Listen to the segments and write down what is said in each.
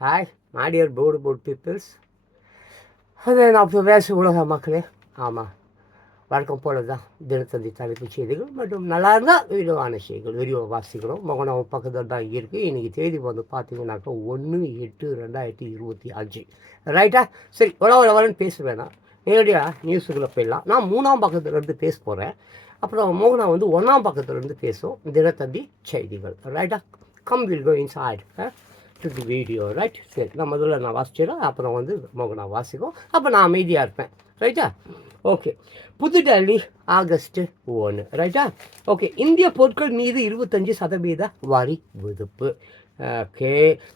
Hi மாடியர் board board peoples அது நான் இப்போ பேச உலக மக்களே ஆமாம் வழக்கம் போல தான் தினத்தந்தி தலைப்புச் செய்திகள் மற்றும் நல்லா இருந்தால் விரிவான செய்திகள் விரிவாக வாசிக்கிறோம் மகனம் பக்கத்தில் தான் இருக்குது இன்றைக்கி தேதி வந்து பார்த்தீங்கன்னாக்கா ஒன்று எட்டு ரெண்டாயிரத்தி இருபத்தி அஞ்சு ரைட்டா சரி உலக உலகன்னு பேச வேணாம் நேரடியாக நியூஸுக்குள்ளே போயிடலாம் நான் மூணாம் பக்கத்துலேருந்து பேச போகிறேன் அப்புறம் மோகனா வந்து ஒன்றாம் பக்கத்துலேருந்து பேசும் தினத்தந்தி செய்திகள் ரைட்டா கம் வில் கோ இன்சைட் அடுத்தது வீடியோ ரைட் சரி நான் முதல்ல நான் வாசிச்சிடும் அப்புறம் வந்து மோகனா வாசிக்கும். அப்போ நான் அமைதியாக இருப்பேன் ரைட்டா ஓகே புதுடெல்லி ஆகஸ்ட் ஒன்று ரைட்டா ஓகே இந்திய பொருட்கள் மீது இருபத்தஞ்சி சதவீத வரி விதிப்பு. ஓகே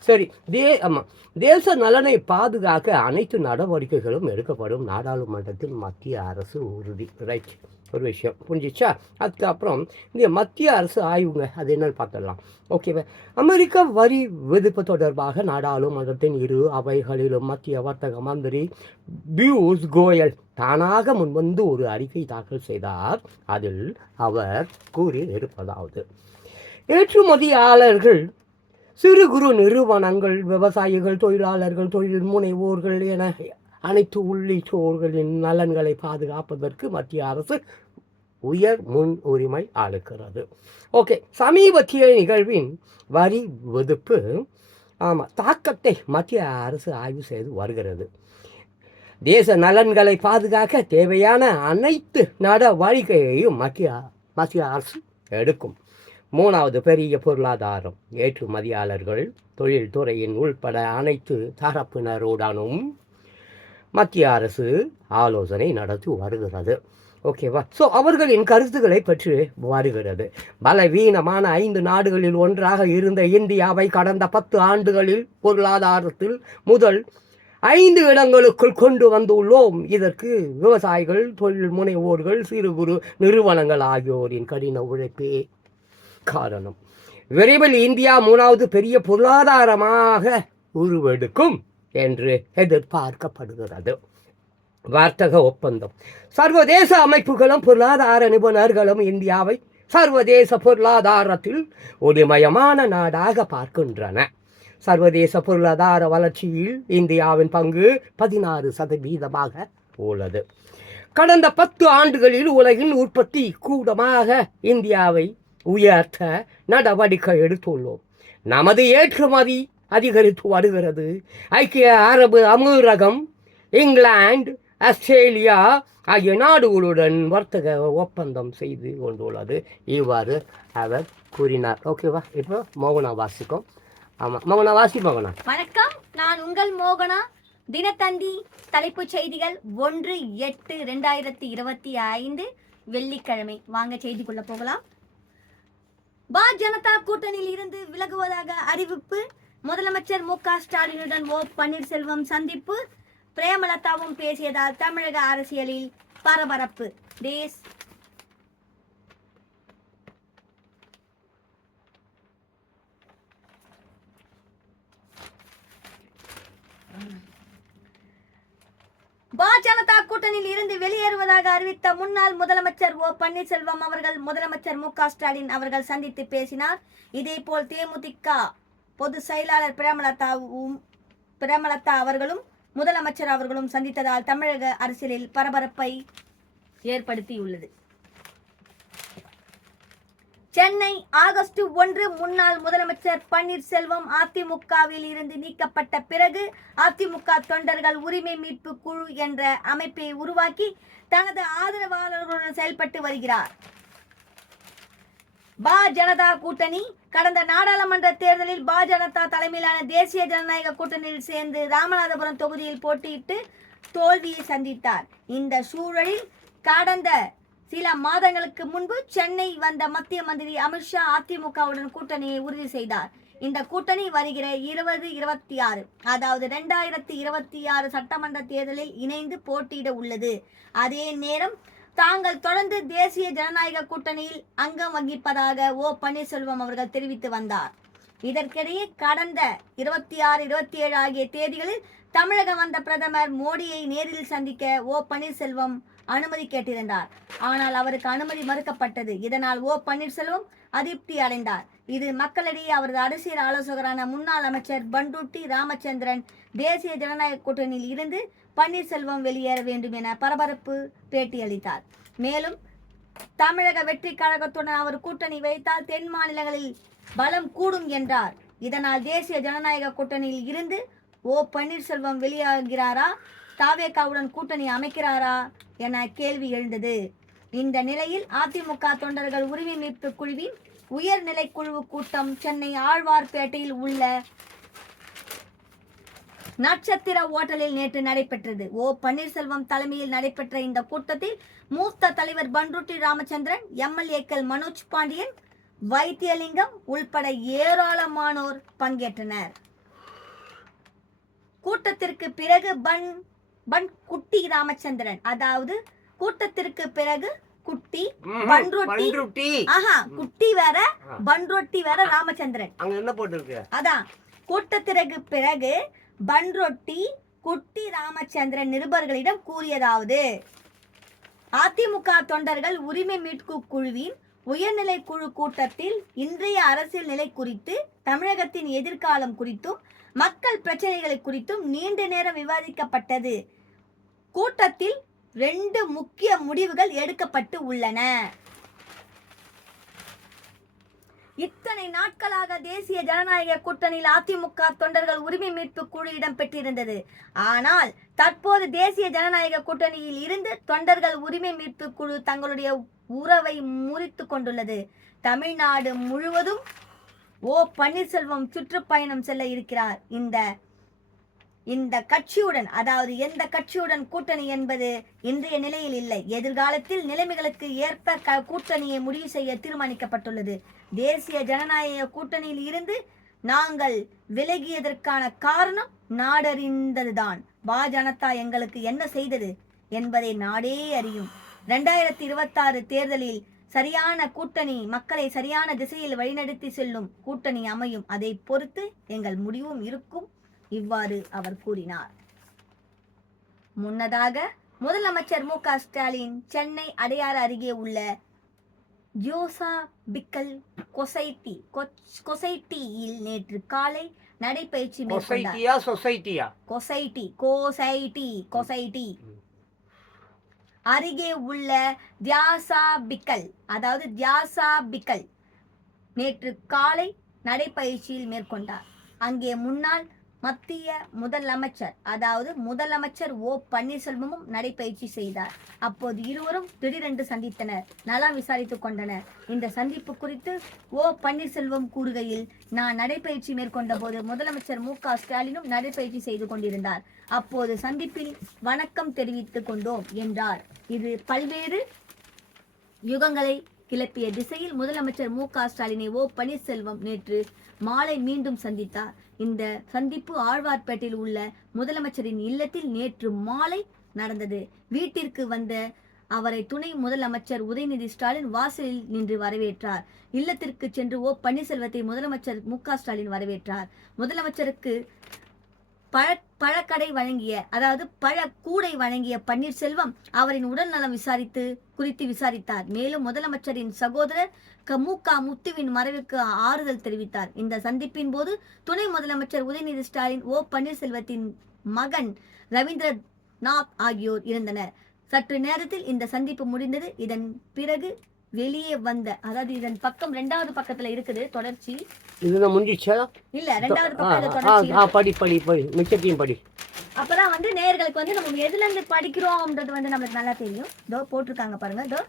சரி தே ஆமாம் தேச நலனை பாதுகாக்க அனைத்து நடவடிக்கைகளும் எடுக்கப்படும் நாடாளுமன்றத்தில் மத்திய அரசு உறுதி ரைட் ஒரு விஷயம். புரிஞ்சிச்சா? அதுக்கப்புறம் இந்த மத்திய அரசு ஆய்வுங்க அது என்னன்னு பார்த்துடலாம். ஓகேவா அமெரிக்க வரி விதிப்பு தொடர்பாக நாடாளுமன்றத்தின் இரு அவைகளிலும் மத்திய வர்த்தக மந்திரி பியூஷ் கோயல் தானாக முன்வந்து ஒரு அறிக்கை தாக்கல் செய்தார். அதில் அவர் கூறி இருப்பதாவது ஏற்றுமதியாளர்கள் சிறு குறு நிறுவனங்கள் விவசாயிகள் தொழிலாளர்கள் தொழில் முனைவோர்கள் என அனைத்து உள்ளிட்டோர்களின் நலன்களை பாதுகாப்பதற்கு மத்திய அரசு உயர் முன் உரிமை அளிக்கிறது. ஓகே சமீபத்திய நிகழ்வின் வரி விதிப்பு ஆமாம் தாக்கத்தை மத்திய அரசு ஆய்வு செய்து வருகிறது. தேச நலன்களை பாதுகாக்க தேவையான அனைத்து நடவடிக்கையையும் மத்திய மத்திய அரசு எடுக்கும். மூணாவது பெரிய பொருளாதாரம் ஏற்றுமதியாளர்கள் தொழில்துறையின் உள்பட அனைத்து தரப்பினருடனும் மத்திய அரசு ஆலோசனை நடத்தி வருகிறது. ஓகேவா ஸோ அவர்களின் கருத்துக்களை பற்றி வருகிறது. பலவீனமான ஐந்து நாடுகளில் ஒன்றாக இருந்த இந்தியாவை கடந்த பத்து ஆண்டுகளில் பொருளாதாரத்தில் முதல் ஐந்து இடங்களுக்குள் கொண்டு வந்துள்ளோம். இதற்கு விவசாயிகள் தொழில் முனைவோர்கள் சிறு குறு நிறுவனங்கள் ஆகியோரின் கடின உழைப்பே காரணம். விரைவில் இந்தியா மூணாவது பெரிய பொருளாதாரமாக உருவெடுக்கும். என்று எதிர்பார்க்கப்படுகிறது. வர்த்தக ஒப்பந்தம். சர்வதேச அமைப்புகளும் பொருளாதார நிபுணர்களும் இந்தியாவை சர்வதேச பொருளாதாரத்தில் ஒளிமயமான நாடாக பார்க்கின்றன. சர்வதேச பொருளாதார வளர்ச்சியில் இந்தியாவின் பங்கு பதினாறு சதவீதமாக உள்ளது. கடந்த பத்து ஆண்டுகளில் உலகின் உற்பத்தி கூடமாக இந்தியாவை உயர்த்த நடவடிக்கை எடுத்துள்ளோம். நமது ஏற்றுமதி அதிகரித்து வருகிறது. ஐக்கிய அரபு அமீரகம் இங்கிலாந்து ஆஸ்திரேலியா ஆகிய நாடுகளுடன் வர்த்தக ஒப்பந்தம் செய்து கொண்டுள்ளது. இவ்வாறு அவர் கூறினார். ஓகேவா இப்போ மோகனா வாசிக்கும் ஆமாம் மோகனா வாசி மோகனா வணக்கம். நான் உங்கள் மோகனா. தினத்தந்தி தலைப்புச் செய்திகள் ஒன்று எட்டு ரெண்டாயிரத்தி இருபத்தி ஐந்து வெள்ளிக்கிழமை. வாங்க செய்திக்குள்ள போகலாம். பா ஜனதா கூட்டணியில் இருந்து விலகுவதாக அறிவிப்பு. முதலமைச்சர் மு க ஸ்டாலினுடன் ஓ பன்னீர்செல்வம் சந்திப்பு. பிரேமலதாவும் பேசியதால் தமிழக அரசியலில் பரபரப்பு. தேஸ். பா ஜனதா கூட்டணியில் இருந்து வெளியேறுவதாக அறிவித்த முன்னாள் முதலமைச்சர் ஓ பன்னீர்செல்வம் அவர்கள் முதலமைச்சர் மு க ஸ்டாலின் அவர்கள் சந்தித்து பேசினார். இதேபோல் தேமுதிக பொதுச் செயலாளர் பிரேமலதாவும் பிரேமலதா அவர்களும் முதலமைச்சர் அவர்களும் சந்தித்ததால் தமிழக அரசியலில் பரபரப்பை ஏற்படுத்தியுள்ளது. சென்னை ஆகஸ்ட் ஒன்று முன்னாள் முதலமைச்சர் பன்னீர்செல்வம் அதிமுகவில் இருந்து நீக்கப்பட்ட பிறகு அதிமுக தொண்டர்கள் உரிமை மீட்பு குழு என்ற அமைப்பை உருவாக்கி தனது ஆதரவாளர்களுடன் செயல்பட்டு வருகிறார். பா ஜனதா கூட்டணி. கடந்த நாடாளுமன்ற தேர்தலில் பா ஜனதா தலைமையிலான தேசிய ஜனநாயக கூட்டணியில் சேர்ந்து ராமநாதபுரம் தொகுதியில் போட்டியிட்டு தோல்வியை சந்தித்தார். இந்த சூழலில் கடந்த சில மாதங்களுக்கு முன்பு சென்னை வந்த மத்திய மந்திரி அமித்ஷா அதிமுகவுடன் கூட்டணியை உறுதி செய்தார். இந்த கூட்டணி வருகிற இருபது இருபத்தி ஆறு அதாவது ரெண்டாயிரத்தி இருபத்தி ஆறு சட்டமன்ற தேர்தலில் இணைந்து போட்டியிட உள்ளது. அதே நேரம் தாங்கள் தொடர்ந்து தேசிய ஜனநாயக கூட்டணியில் அங்கம் வகிப்பதாக ஓ பன்னீர்செல்வம் அவர்கள் தெரிவித்து வந்தார். இதற்கிடையே கடந்த இருபத்தி ஆறு இருபத்தி ஏழு ஆகிய தேதிகளில் தமிழகம் வந்த பிரதமர் மோடியை நேரில் சந்திக்க ஓ பன்னீர்செல்வம் அனுமதி கேட்டிருந்தார். ஆனால் அவருக்கு அனுமதி மறுக்கப்பட்டது. இதனால் ஓ பன்னீர்செல்வம் அதிருப்தி அடைந்தார். இது மக்களிடையே அவரது அரசியல் ஆலோசகரான முன்னாள் அமைச்சர் பண்டூட்டி ராமச்சந்திரன் தேசிய ஜனநாயக கூட்டணியில் இருந்து பன்னீர்செல்வம் வெளியேற வேண்டும் என பரபரப்பு பேட்டியளித்தார். மேலும் தமிழக வெற்றி கழகத்துடன் அவர் கூட்டணி வைத்தால் தென் மாநிலங்களில் பலம் கூடும் என்றார். இதனால் தேசிய ஜனநாயக கூட்டணியில் இருந்து ஓ பன்னீர்செல்வம் வெளியாகிறாரா? தாவேக்காவுடன் கூட்டணி அமைக்கிறாரா? என கேள்வி எழுந்தது. இந்த நிலையில் அதிமுக தொண்டர்கள் உரிமை மீட்பு குழுவின் உயர்நிலை குழு கூட்டம் சென்னை ஆழ்வார்பேட்டையில் உள்ள நட்சத்திர ஓட்டலில் நேற்று நடைபெற்றது. ஓ பன்னீர்செல்வம் தலைமையில் நடைபெற்ற இந்த கூட்டத்தில் மூத்த தலைவர் பன்ருட்டி ராமச்சந்திரன் எம்எல்ஏக்கள் மனோஜ் பாண்டியன் வைத்தியலிங்கம் உள்பட ஏராளமானோர் பங்கேற்றனர். கூட்டத்திற்கு பிறகு பன் பன் குட்டி ராமச்சந்திரன் அதாவது கூட்டத்திற்கு பிறகு குட்டி. பன்ருட்டி. ஆஹா குட்டி வேற. பன்ரொட்டி வேற ராமச்சந்திரன். அங்க என்ன போட்டிருக்கு? அதான் கூட்டத்திற்கு பிறகு பன்ரொட்டி குட்டி ராமச்சந்திரன் நிருபர்களிடம் கூறியதாவது. அதிமுக தொண்டர்கள் உரிமை மீட்பு குழுவின் உயர்நிலை குழு கூட்டத்தில் இன்றைய அரசியல் நிலை குறித்து தமிழகத்தின் எதிர்காலம் குறித்தும் மக்கள் பிரச்சனைகளை குறித்தும் நீண்ட நேரம் விவாதிக்கப்பட்டது. கூட்டத்தில் ரெண்டு முக்கிய முடிவுகள் எடுக்கப்பட்டு உள்ளன. இத்தனை நாட்களாக தேசிய ஜனநாயக கூட்டணியில் அதிமுக தொண்டர்கள் உரிமை மீட்பு குழு இடம் பெற்றிருந்தது. ஆனால் தற்போது தேசிய ஜனநாயக கூட்டணியில் இருந்து தொண்டர்கள் உரிமை மீட்பு குழு தங்களுடைய உறவை முறித்து கொண்டுள்ளது. தமிழ்நாடு முழுவதும் ஓ பன்னீர்செல்வம் சுற்றுப்பயணம் செல்ல இருக்கிறார். இந்த இந்த கட்சியுடன் அதாவது எந்த கட்சியுடன் கூட்டணி என்பது இன்றைய நிலையில் இல்லை. எதிர்காலத்தில் நிலைமைகளுக்கு ஏற்ப க கூட்டணியை முடிவு செய்ய தீர்மானிக்கப்பட்டுள்ளது. தேசிய ஜனநாயக கூட்டணியில் இருந்து நாங்கள் விலகியதற்கான காரணம் நாடறிந்ததுதான். பா ஜனதா எங்களுக்கு என்ன செய்தது என்பதை நாடே அறியும். ரெண்டாயிரத்தி இருபத்தாறு தேர்தலில் சரியான கூட்டணி மக்களை சரியான திசையில் வழிநடத்தி செல்லும் கூட்டணி அமையும். அதை பொறுத்து எங்கள் முடிவும் இருக்கும் இவ்வாறு அவர் கூறினார். முன்னதாக முதலமைச்சர் மு க ஸ்டாலின் சென்னை அடையாறு அருகே உள்ள ஜோசா பிக்கல் கொசைட்டி கொச்- கொசைட்டியில் நேற்று காலை நடைபயிற்சி மேற்கொண்டார். சொசைட்டியா கொசைட்டி கோசைட்டி கொசைட்டி அருகே உள்ள தியாசா பிக்கல் அதாவது தியாசா பிக்கல் நேற்று காலை நடைப்பயிற்சியில் மேற்கொண்டார். அங்கே முன்னாள் மத்திய முதலமைச்சர் அதாவது முதலமைச்சர் ஓ பன்னீர்செல்வமும் நடைபயிற்சி செய்தார். அப்போது இருவரும் திடீரென்று சந்தித்தனர். நலம் விசாரித்துக் கொண்டனர். இந்த சந்திப்பு குறித்து ஓ பன்னீர்செல்வம் கூறுகையில் நான் நடைபயிற்சி மேற்கொண்ட போது முதலமைச்சர் மு க ஸ்டாலினும் நடைபயிற்சி செய்து கொண்டிருந்தார். அப்போது சந்திப்பில் வணக்கம் தெரிவித்துக் கொண்டோம் என்றார். இது பல்வேறு யுகங்களை கிளப்பிய திசையில் முதலமைச்சர் மு க ஸ்டாலினை ஓ பன்னீர்செல்வம் நேற்று மாலை மீண்டும் சந்தித்தார். இந்த சந்திப்பு ஆழ்வார்பேட்டையில் உள்ள முதலமைச்சரின் இல்லத்தில் நேற்று மாலை நடந்தது. வீட்டிற்கு வந்த அவரை துணை முதலமைச்சர் உதயநிதி ஸ்டாலின் வாசலில் நின்று வரவேற்றார். இல்லத்திற்கு சென்று ஓ பன்னீர்செல்வத்தை முதலமைச்சர் மு க ஸ்டாலின் வரவேற்றார். முதலமைச்சருக்கு பழ பழக்கடை வழங்கிய அதாவது பழ கூடை வழங்கிய பன்னீர்செல்வம் அவரின் உடல் நலம் விசாரித்து குறித்து விசாரித்தார். மேலும் முதலமைச்சரின் சகோதரர் மு. க. முத்துவின் மறைவுக்கு ஆறுதல் தெரிவித்தார். இந்த சந்திப்பின் போது துணை முதலமைச்சர் உதயநிதி ஸ்டாலின் ஓ. பன்னீர்செல்வத்தின் மகன் ரவீந்திரநாத் ஆகியோர் இருந்தனர். சற்று நேரத்தில் இந்த சந்திப்பு முடிந்தது. இதன் பிறகு வெளியே வந்த அதாவது இதன் பக்கம் ரெண்டாவது பக்கத்துல இருக்குது தொடர்ச்சி இதுதான் முடிஞ்சிச்சா? இல்ல ரெண்டாவது பக்கம் ஆ, படி படி படி. மிச்சத்தையும் படி. அப்பதான் வந்து நேயர்களுக்கு வந்து நம்ம எதுல இருந்து படிக்கிறோம்ன்றது வந்து நம்மளுக்கு நல்லா தெரியும். தோ போட்டிருக்காங்க பாருங்க. தோ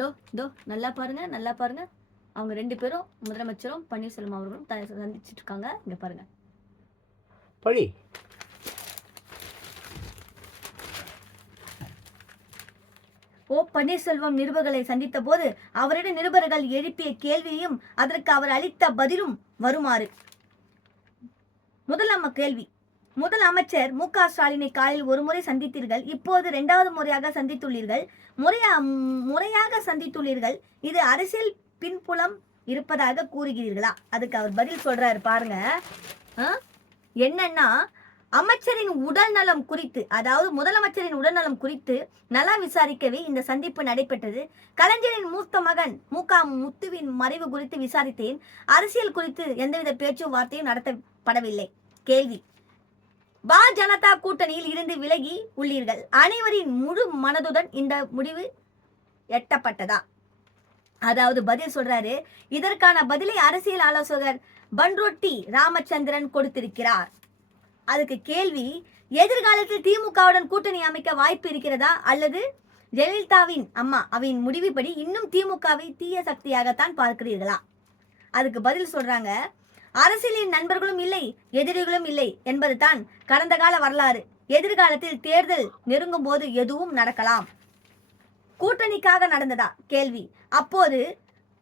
தோ தோ நல்லா பாருங்க நல்லா பாருங்க. அவங்க ரெண்டு பேரும் முதலமைச்சரும் பன்னீர்செல்வம் அவர்களும் சந்திச்சிட்டு இருக்காங்க. இங்க பாருங்க. படி. ஓ பன்னீர்செல்வம் நிருபர்களை சந்தித்த போது அவரிடம் நிருபர்கள் எழுப்பிய கேள்வியும் அதற்கு அவர் அளித்த பதிலும் வருமாறு. முதல் நம்ம கேள்வி. முதல் அமைச்சர் மு க ஸ்டாலினை காலில் ஒரு முறை சந்தித்தீர்கள் இப்போது இரண்டாவது முறையாக சந்தித்துள்ளீர்கள். முறையா முறையாக சந்தித்துள்ளீர்கள். இது அரசியல் பின்புலம் இருப்பதாக கூறுகிறீர்களா? அதுக்கு அவர் பதில் சொல்றாரு பாருங்க. ஆ? என்னன்னா அமைச்சரின் உடல் நலம் குறித்து அதாவது முதலமைச்சரின் உடல்நலம் குறித்து நல விசாரிக்கவே இந்த சந்திப்பு நடைபெற்றது. கலைஞரின் மூத்த மகன் மு க முத்துவின் மறைவு குறித்து விசாரித்தேன். அரசியல் குறித்து எந்தவித பேச்சுவார்த்தையும் நடத்தப்படவில்லை. கேள்வி. பா ஜனதா கூட்டணியில் இருந்து விலகி உள்ளீர்கள். அனைவரின் முழு மனதுடன் இந்த முடிவு எட்டப்பட்டதா? அதாவது பதில் சொல்றாரு. இதற்கான பதிலை அரசியல் ஆலோசகர் பன்ரொட்டி ராமச்சந்திரன் கொடுத்திருக்கிறார். அதுக்கு கேள்வி எதிர்காலத்தில் திமுகவுடன் கூட்டணி அமைக்க வாய்ப்பு இருக்கிறதா? அல்லது ஜெயலலிதாவின் அம்மா அவையின் முடிவுப்படி இன்னும் திமுகவை தீய சக்தியாகத்தான் பார்க்கிறீர்களா? அதுக்கு பதில் சொல்றாங்க அரசியலின் நண்பர்களும் இல்லை எதிரிகளும் இல்லை என்பது தான் கடந்த கால வரலாறு. எதிர்காலத்தில் தேர்தல் நெருங்கும் போது எதுவும் நடக்கலாம். கூட்டணிக்காக நடந்ததா? கேள்வி. அப்போது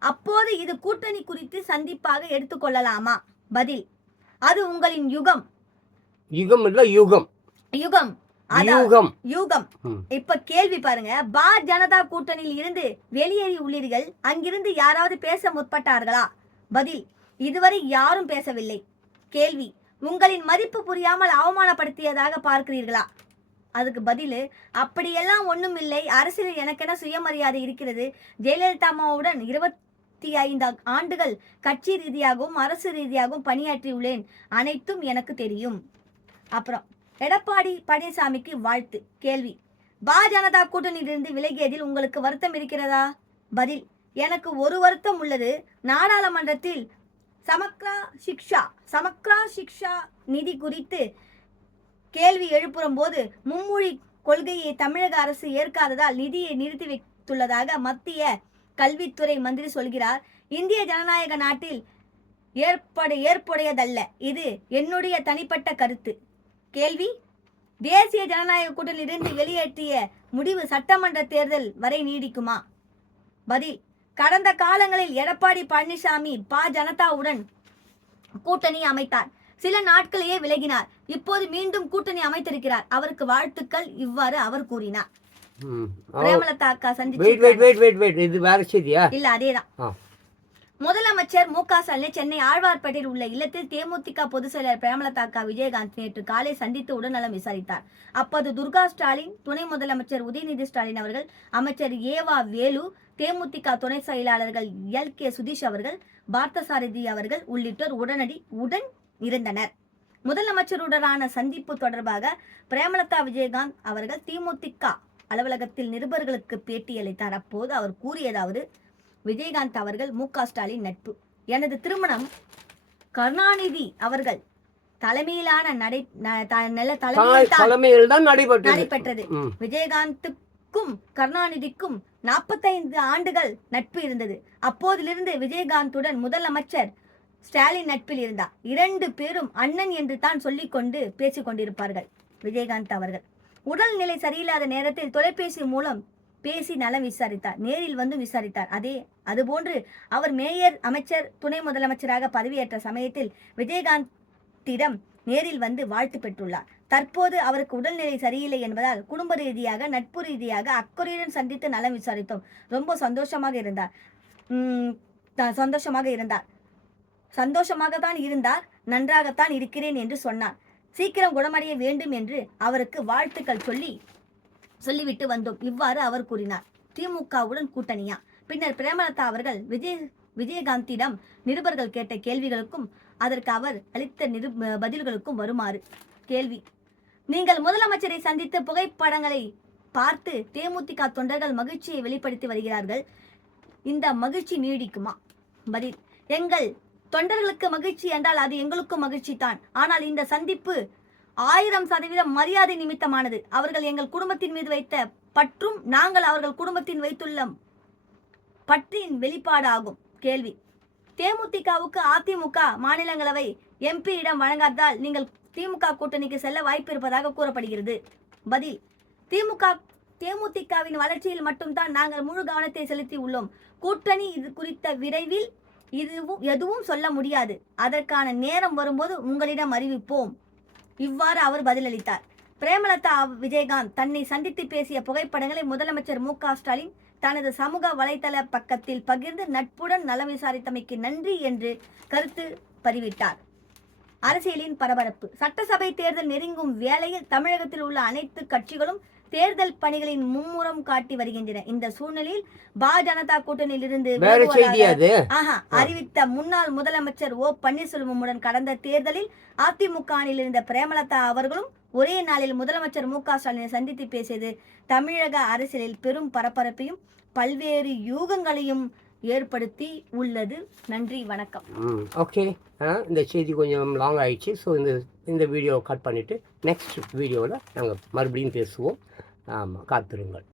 அப்போது இது கூட்டணி குறித்து சந்திப்பாக எடுத்துக்கொள்ளலாமா பதில் அது உங்களின் யுகம். யுகம் இல்ல யுகம். யுகம். இப்ப கேள்வி பாருங்க. பா ஜனதா கூட்டணியில் இருந்து வெளியேறி உள்ளீர்கள். அங்கிருந்து யாராவது பேச முற்பட்டார்களா? பதில் இதுவரை யாரும் பேசவில்லை. கேள்வி உங்களின் மதிப்பு புரியாமல் அவமானப்படுத்தியதாக பார்க்கிறீர்களா? அதுக்கு பதில் அப்படியெல்லாம் ஒண்ணும் இல்லை. அரசியலில் எனக்கென சுயமரியாதை இருக்கிறது. ஜெயலலிதா அம்மாவுடன் இருபத்தி ஐந்து ஆண்டுகள் கட்சி ரீதியாகவும் அரசு ரீதியாகவும் பணியாற்றியுள்ளேன். அனைத்தும் எனக்கு தெரியும். அப்புறம் எடப்பாடி பழனிசாமிக்கு வாழ்த்து கேள்வி. பா ஜனதா கூட்டணியிலிருந்து விலகியதில் உங்களுக்கு வருத்தம் இருக்கிறதா? பதில் எனக்கு ஒரு வருத்தம் உள்ளது. நாடாளுமன்றத்தில் சமக்ரா சிக்ஷா சமக்ரா சிக்ஷா நிதி குறித்து கேள்வி எழுப்புறும் போது மும்மொழி கொள்கையை தமிழக அரசு ஏற்காததால் நிதியை நிறுத்தி வைத்துள்ளதாக மத்திய கல்வித்துறை மந்திரி சொல்கிறார். இந்திய ஜனநாயக நாட்டில் ஏற்பட ஏற்புடையதல்ல. இது என்னுடைய தனிப்பட்ட கருத்து. கேள்வி? தேசிய ஜனநாயக கூட்டணியிலிருந்து வெளியேற்றிய முடிவு சட்டமன்ற தேர்தல் வரை நீடிக்குமா? பதில் கடந்த காலங்களில் எடப்பாடி பழனிசாமி பா. ஜனதாவுடன் கூட்டணி அமைத்தார். சில நாட்களையே விலகினார். இப்போது மீண்டும் கூட்டணி அமைத்திருக்கிறார். அவருக்கு வாழ்த்துக்கள். இவ்வாறு அவர் கூறினார். பிரேமலதா அக்கா சந்திச்சு இல்ல அதேதான். முதலமைச்சர் மு க ஸ்டாலினை சென்னை ஆழ்வார்பேட்டையில் உள்ள இல்லத்தில் தேமுதிக பொதுச் செயலர் பிரேமலதாக்கா விஜயகாந்த் நேற்று காலை சந்தித்து உடல்நலம் விசாரித்தார். அப்போது துர்கா ஸ்டாலின் துணை முதலமைச்சர் உதயநிதி ஸ்டாலின் அவர்கள் அமைச்சர் ஏவா வேலு தேமுதிக துணை செயலாளர்கள் எல் கே சுதீஷ் அவர்கள் பார்த்தசாரதி அவர்கள் உள்ளிட்டோர் உடனடி உடன் இருந்தனர். முதலமைச்சருடனான சந்திப்பு தொடர்பாக பிரேமலதா விஜயகாந்த் அவர்கள் தேமுதிக அலுவலகத்தில் நிருபர்களுக்கு பேட்டியளித்தார் அப்போது அவர் கூறியதாவது விஜயகாந்த் அவர்கள் மு ஸ்டாலின் நட்பு. எனது திருமணம் கருணாநிதி அவர்கள் தலைமையிலான நடை தலைமையில் தான் நடைபெற்றது. விஜயகாந்துக்கும் கருணாநிதிக்கும் நாற்பத்தைந்து ஆண்டுகள் நட்பு இருந்தது. அப்போதிலிருந்து விஜயகாந்துடன் முதலமைச்சர் ஸ்டாலின் நட்பில் இருந்தார். இரண்டு பேரும் அண்ணன் என்று தான் சொல்லிக்கொண்டு பேசிக் கொண்டிருப்பார்கள் விஜயகாந்த் அவர்கள். உடல்நிலை சரியில்லாத நேரத்தில் தொலைபேசி மூலம் பேசி நலம் விசாரித்தார். நேரில் வந்து விசாரித்தார். அதே அதுபோன்று அவர் மேயர் அமைச்சர் துணை முதலமைச்சராக பதவியேற்ற சமயத்தில் விஜயகாந்திடம் நேரில் வந்து வாழ்த்து பெற்றுள்ளார். தற்போது அவருக்கு உடல்நிலை சரியில்லை என்பதால் குடும்ப ரீதியாக நட்பு ரீதியாக அக்கறையுடன் சந்தித்து நலம் விசாரித்தோம். ரொம்ப சந்தோஷமாக இருந்தார். த- சந்தோஷமாக இருந்தார். சந்தோஷமாக தான் இருந்தார். நன்றாகத்தான் இருக்கிறேன் என்று சொன்னார். சீக்கிரம் குணமடைய வேண்டும் என்று அவருக்கு வாழ்த்துக்கள் சொல்லி சொல்லிவிட்டு வந்தோம். இவ்வாறு அவர் கூறினார். திமுகவுடன் கூட்டணியா? பின்னர் பிரேமலதா அவர்கள் விஜய் விஜயகாந்திடம் நிருபர்கள் கேட்ட கேள்விகளுக்கும் அதற்கு அவர் அளித்த நிரு பதில்களுக்கும் வருமாறு. கேள்வி. நீங்கள் முதலமைச்சரை சந்தித்த புகைப்படங்களை பார்த்து தேமுதிக தொண்டர்கள் மகிழ்ச்சியை வெளிப்படுத்தி வருகிறார்கள். இந்த மகிழ்ச்சி நீடிக்குமா? பதில். எங்கள் தொண்டர்களுக்கு மகிழ்ச்சி என்றால் அது எங்களுக்கும் மகிழ்ச்சி தான். ஆனால் இந்த சந்திப்பு ஆயிரம் சதவீதம் மரியாதை நிமித்தமானது. அவர்கள் எங்கள் குடும்பத்தின் மீது வைத்த பற்றும் நாங்கள் அவர்கள் குடும்பத்தின் வைத்துள்ள பற்றின் வெளிப்பாடு ஆகும் கேள்வி. தேமுதிகவுக்கு அதிமுக மாநிலங்களவை எம்பியிடம் வழங்காததால் நீங்கள் திமுக கூட்டணிக்கு செல்ல வாய்ப்பு இருப்பதாக கூறப்படுகிறது. பதில். திமுக தேமுதிகவின் வளர்ச்சியில் மட்டும்தான் நாங்கள் முழு கவனத்தை செலுத்தி உள்ளோம். கூட்டணி இது குறித்த விரைவில் இதுவும் எதுவும் சொல்ல முடியாது. அதற்கான நேரம் வரும்போது உங்களிடம் அறிவிப்போம். இவ்வாறு அவர் பதிலளித்தார். பிரேமலதா விஜயகாந்த் தன்னை சந்தித்து பேசிய புகைப்படங்களை முதலமைச்சர் மு ஸ்டாலின் தனது சமூக வலைதள பக்கத்தில் பகிர்ந்து நட்புடன் நலம் விசாரித்தமைக்கு நன்றி என்று கருத்து பதிவிட்டார். அரசியலின் பரபரப்பு. சட்டசபை தேர்தல் நெருங்கும் வேளையில் தமிழகத்தில் உள்ள அனைத்து கட்சிகளும் தேர்தல் பணிகளின் மும்முரம் காட்டி வருகின்றன. இந்த சூழ்நிலையில் பா ஜனதா கூட்டணியில் இருந்து வேற செய்தி அது. ஆஹா அறிவித்த முன்னாள் முதலமைச்சர் ஓ பன்னீர்செல்வமுடன் கடந்த தேர்தலில் அதிமுக அணியில் இருந்த பிரேமலதா அவர்களும் ஒரே நாளில் முதலமைச்சர் மு க ஸ்டாலினை சந்தித்து பேசியது தமிழக அரசியலில் பெரும் பரபரப்பையும் பல்வேறு யூகங்களையும் ஏற்படுத்தி உள்ளது. நன்றி வணக்கம். ஓகே இந்த செய்தி கொஞ்சம் லாங் ஆயிடுச்சு. ஸோ இந்த இந்த வீடியோவை கட் பண்ணிவிட்டு நெக்ஸ்ட் வீடியோவில் நாங்கள் மறுபடியும் பேசுவோம். ஆமாம் காத்திருங்கள்.